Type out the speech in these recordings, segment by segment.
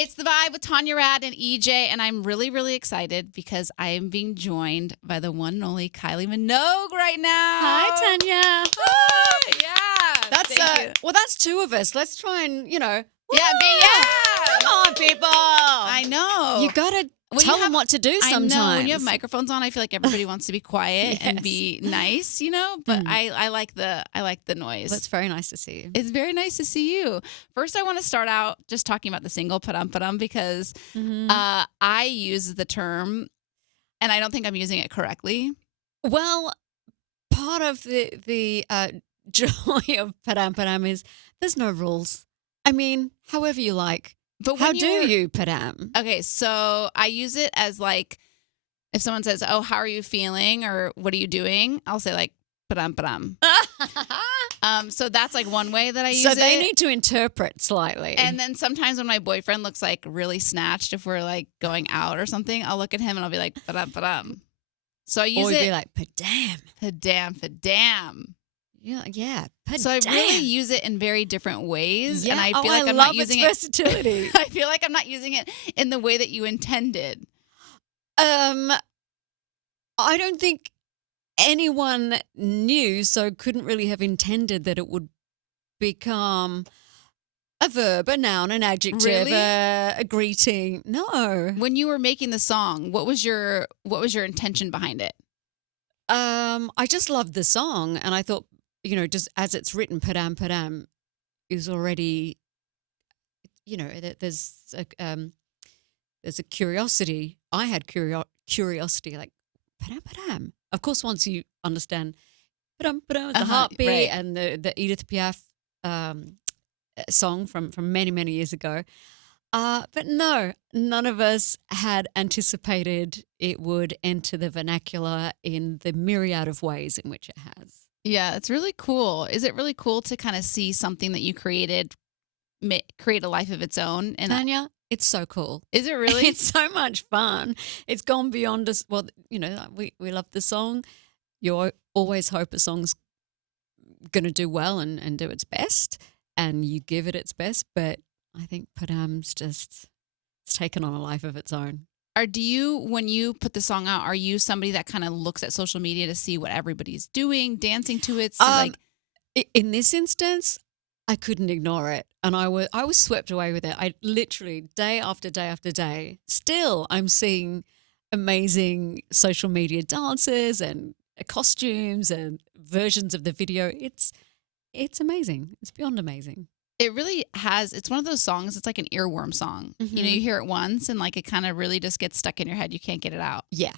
It's The Vibe with Tanya Rad and EJ, and I'm really, really excited because I am being joined by the one and only Kylie Minogue right now. Hi, Tanya. Hi. Yeah. That's well, that's two of us. Let's try and Yeah, Come on, people. I know. You gotta tell them what to do sometimes. I know. When you have microphones on, I feel like everybody wants to be quiet and be nice, But I like the noise. Well, it's very nice to see you. It's very nice to see you. First, I want to start out just talking about the single Padam Padam because I use the term, and I don't think I'm using it correctly. Well, part of the joy of Padam Padam is there's no rules. I mean, however you like. But how do you, Padam? Okay, so I use it as like if someone says, "Oh, how are you feeling?" or "What are you doing?" I'll say like Padam Padam. So that's like one way that I use it. So they need to interpret slightly. And then sometimes when my boyfriend looks like really snatched, if we're like going out or something, I'll look at him and I'll be like Padam Padam. So I use it. Be like Padam, Padam, Padam. Yeah. Padam. So I really use it in very different ways, and I feel like I'm love not using its versatility. I feel like I'm not using it in the way that you intended. I don't think anyone knew, so couldn't really have intended that it would become a verb, a noun, an adjective, Really? a greeting. No. When you were making the song, what was your intention behind it? I just loved the song, and I thought, just as it's written, Padam Padam is already, there's a curiosity. I had curiosity, like Padam Padam. Of course, once you understand Padam Padam, the heartbeat, right. and the Edith Piaf song from many, many years ago. But no, none of us had anticipated it would enter the vernacular in the myriad of ways in which it has. Yeah, it's really cool. Is it really cool to kind of see something that you created create a life of its own? And Tanya, it's so cool. Is it really? It's so much fun. It's gone beyond us. Well, we love the song. You always hope a song's going to do well and do its best, and you give it its best. But I think Padam's it's taken on a life of its own. When you put the song out, are you somebody that kind of looks at social media to see what everybody's doing, dancing to it? So in this instance, I couldn't ignore it, and I was swept away with it. I literally day after day after day. Still, I'm seeing amazing social media dances and costumes and versions of the video. It's amazing. It's beyond amazing. It really has. It's one of those songs. It's like an earworm song. Mm-hmm. You hear it once and like it kind of really just gets stuck in your head. You can't get it out. Yeah.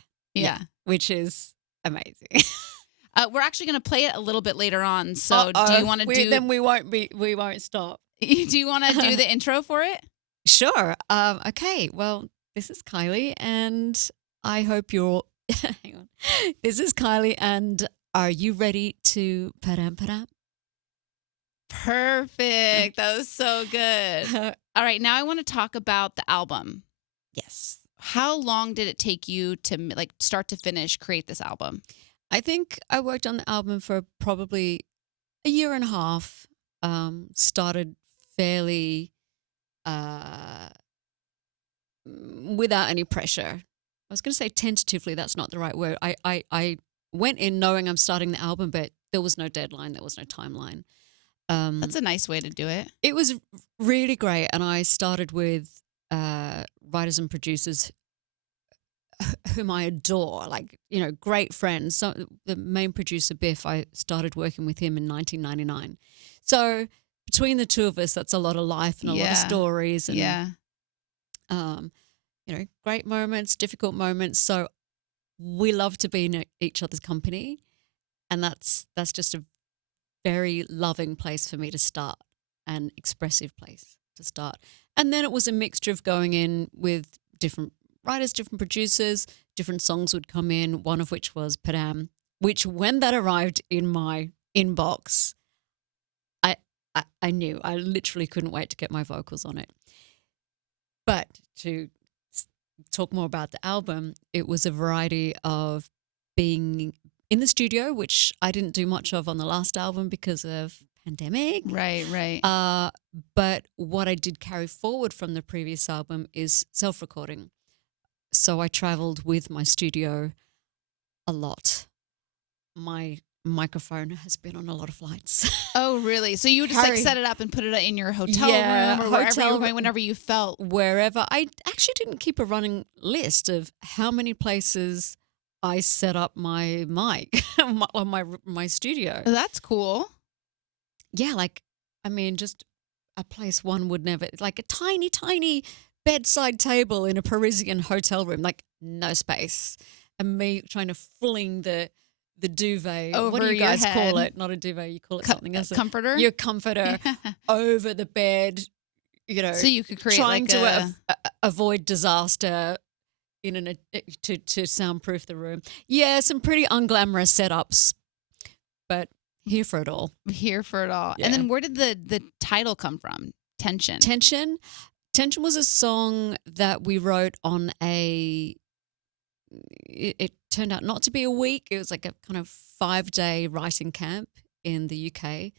Which is amazing. We're actually going to play it a little bit later on. So do you want to do? Then we won't stop. Do you want to do the intro for it? Sure. Okay. Well, this is Kylie, and I hope you're. Hang on. This is Kylie, and are you ready to Padam Padam? Perfect. That was so good. All right. Now I want to talk about the album. Yes. How long did it take you to like start to finish create this album? I think I worked on the album for probably a year and a half. Started fairly without any pressure. I was going to say tentatively. That's not the right word. I went in knowing I'm starting the album, but there was no deadline. There was no timeline. That's a nice way to do it. It was really great, and I started with writers and producers whom I adore, like, great friends. So the main producer, Biff, I started working with him in 1999. So between the two of us, that's a lot of life and a lot of stories. And, great moments, difficult moments. So we love to be in each other's company, and that's just a very loving place for me to start, an expressive place to start. And then it was a mixture of going in with different writers, different producers, different songs would come in, one of which was Padam, which when that arrived in my inbox, I knew. I literally couldn't wait to get my vocals on it. But to talk more about the album, it was a variety of being in the studio, which I didn't do much of on the last album because of pandemic. Right. But what I did carry forward from the previous album is self-recording. So I traveled with my studio a lot. My microphone has been on a lot of flights. Oh, really? So you would just like set it up and put it in your hotel room or wherever you were going, whenever you felt. Wherever. I actually didn't keep a running list of how many places I set up my mic on my studio. Oh, that's cool. Yeah, just a place one would never, like a tiny, tiny bedside table in a Parisian hotel room, like no space. And me trying to fling the duvet. Over what do you your guys head. call it? Not a duvet, you call it something else. Comforter? Your comforter over the bed, So you could create trying like to avoid disaster to soundproof the room. Yeah, some pretty unglamorous setups, but here for it all. Here for it all. Yeah. And then where did the title come from? Tension. Tension was a song that we wrote on it turned out not to be a week. It was like a kind of 5-day writing camp in the UK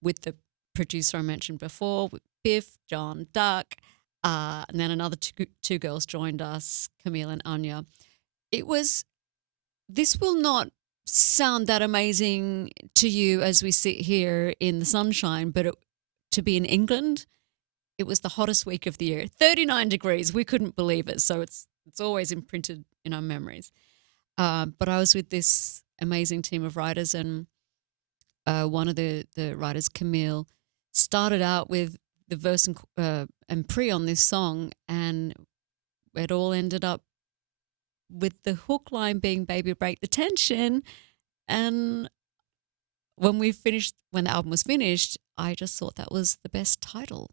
with the producer I mentioned before, with Biff, John, Duck, and then another two girls joined us, Camille and Anya. This will not sound that amazing to you as we sit here in the sunshine, but to be in England, it was the hottest week of the year, 39 degrees. We couldn't believe it. So it's always imprinted in our memories. But I was with this amazing team of writers, and one of the writers, Camille, started out with the verse and pre on this song, and it all ended up with the hook line being "Baby Break the Tension." And when the album was finished, I just thought that was the best title.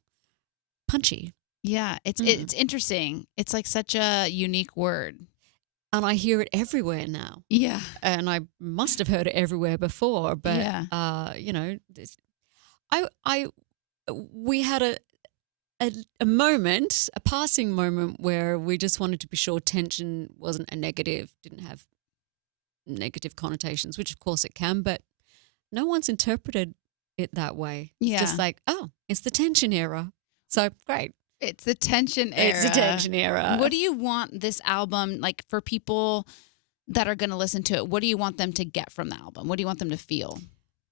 Punchy. Yeah, it's interesting. It's like such a unique word. And I hear it everywhere now. Yeah. And I must have heard it everywhere before, but we had a moment, a passing moment where we just wanted to be sure tension wasn't a negative, didn't have negative connotations, which of course it can, but no one's interpreted it that way. Yeah. It's just like, oh, it's the tension era. So great. It's the tension era. It's the tension era. What do you want this album, like for people that are going to listen to it, what do you want them to get from the album? What do you want them to feel?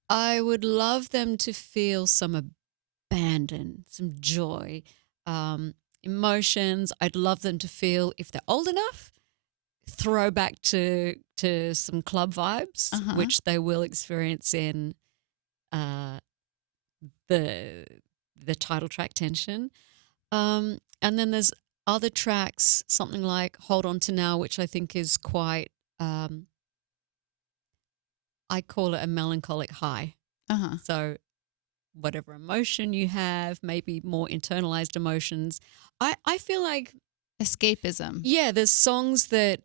I would love them to feel some abandon, some joy, emotions. I'd love them to feel, if they're old enough, throwback to some club vibes, which they will experience in the title track, Tension. And then there's other tracks, something like Hold On To Now, which I think is quite, I call it a melancholic high. So whatever emotion you have, maybe more internalized emotions. I feel like escapism. Yeah, there's songs that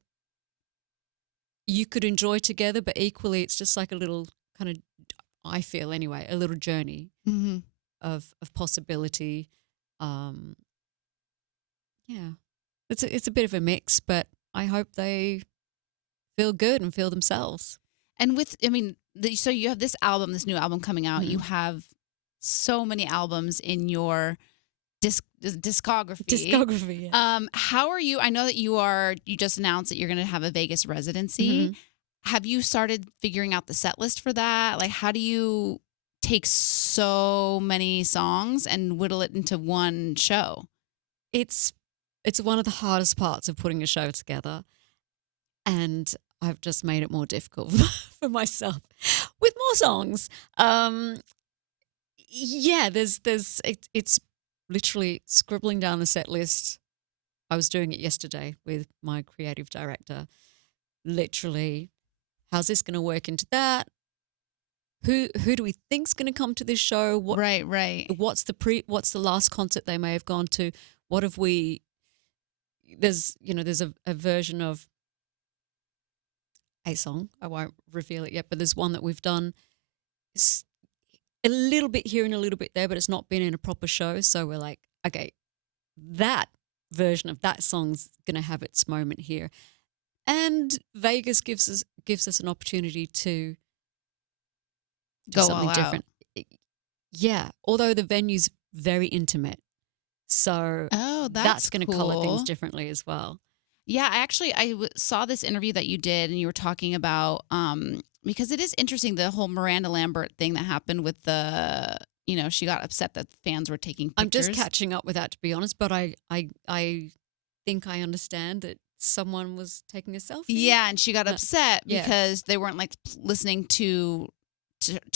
you could enjoy together, but equally it's just like a little kind of, I feel anyway, a little journey of possibility. Yeah, it's a bit of a mix, but I hope they feel good and feel themselves. And so you have this album, this new album coming out. You have so many albums in your discography. Yeah. How are you? I know that you just announced that you're going to have a Vegas residency. Have you started figuring out the set list for that? Like, how do you take so many songs and whittle it into one show? It's one of the hardest parts of putting a show together, and I've just made it more difficult for myself with more songs. Yeah, it's literally scribbling down the set list. I was doing it yesterday with my creative director. Literally, how's this going to work into that? Who do we think's going to come to this show? Right. What's the last concert they may have gone to? What have we? There's a version of a song. I won't reveal it yet, but there's one that we've done. It's a little bit here and a little bit there, but it's not been in a proper show. So we're like, okay, that version of that song's going to have its moment here. And Vegas gives us an opportunity to do go something different. Yeah, although the venue's very intimate. So Oh, that's going to color things cool. differently as well. Yeah, saw this interview that you did, and you were talking about because it is interesting, the whole Miranda Lambert thing that happened with she got upset that fans were taking I'm pictures. just catching up with that, to be honest, but I think I understand that someone was taking a selfie. Yeah, and she got upset yeah. because they weren't like listening to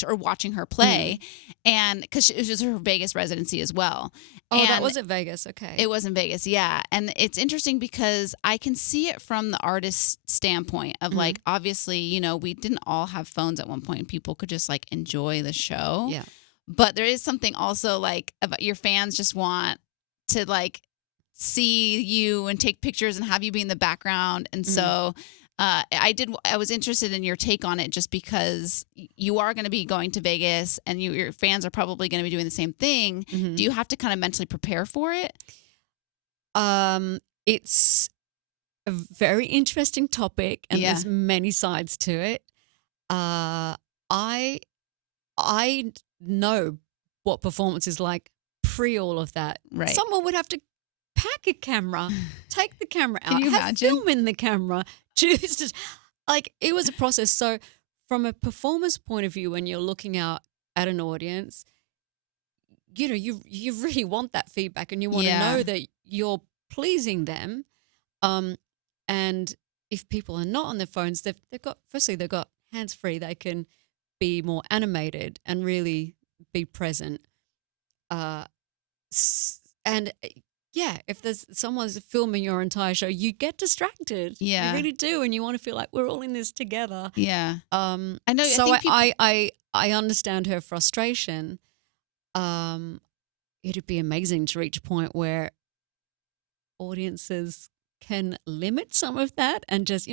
or watching her play, and because it was her Vegas residency as well. Oh, and that was at Vegas. Okay. It was in Vegas, yeah. And it's interesting because I can see it from the artist's standpoint of like, obviously, we didn't all have phones at one point and people could just like enjoy the show. Yeah. But there is something also like about your fans just want to like see you and take pictures and have you be in the background. And so I was interested in your take on it just because you are going to be going to Vegas and your fans are probably going to be doing the same thing. Do you have to kind of mentally prepare for it? It's a very interesting topic and there's many sides to it. I know what performance is like pre all of that. Right. Someone would have to pack a camera, take the camera out, Can you have imagine? film in the camera, choose it. Like it was a process. So from a performer's point of view, when you're looking out at an audience, you really want that feedback and you want to know that you're pleasing them. And if people are not on their phones, they've got hands free. They can be more animated and really be present. And if there's someone's filming your entire show, you get distracted. Yeah, you really do, and you want to feel like we're all in this together. Yeah, I know. So I understand her frustration. It'd be amazing to reach a point where audiences can limit some of that and just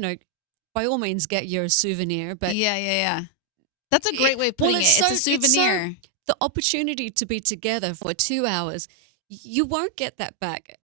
by all means get your souvenir. But yeah. That's a great way of putting it. It's a souvenir. The opportunity to be together for 2 hours, you won't get that back